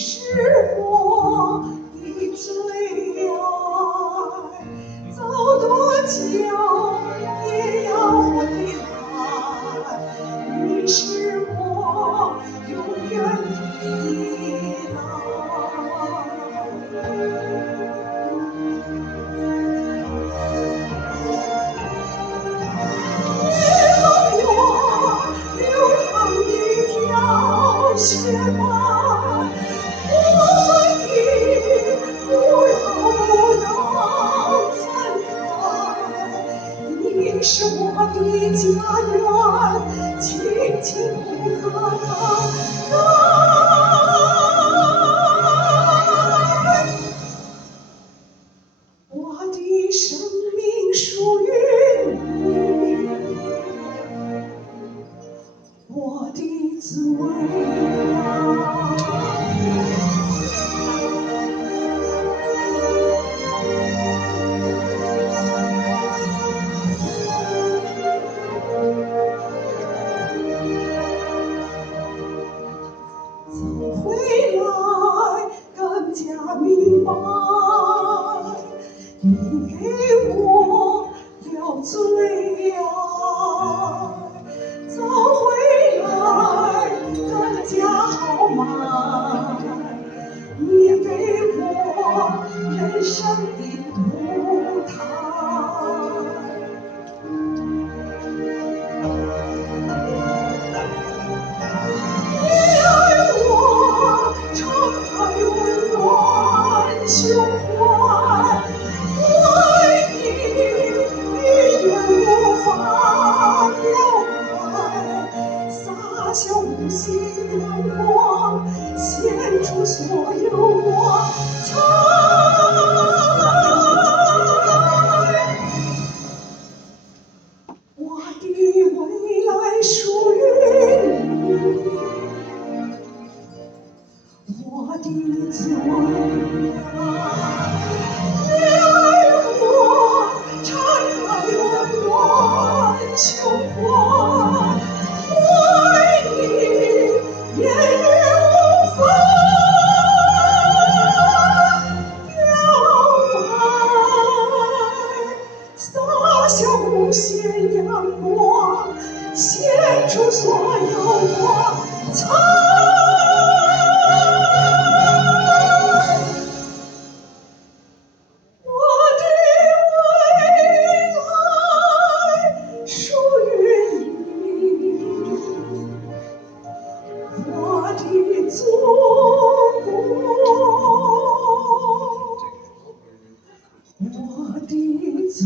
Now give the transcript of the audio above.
是我的最爱，走多久也要回来。你是我永远的依雪白，我已不能分开。你是我的家园，紧紧不可分。我的生命属于你，我的最走回来更加明白，你给我了最爱。走回来更加豪迈，你给我人生的舞台。敞开温暖胸怀，爱你语言无法表白，洒下无限阳光，献出所有我才。我的未来属于你，我的最爱，我敞开温暖胸怀，爱你言语无法表白，洒下无限阳光，献出所有我才。我的祖国，我的最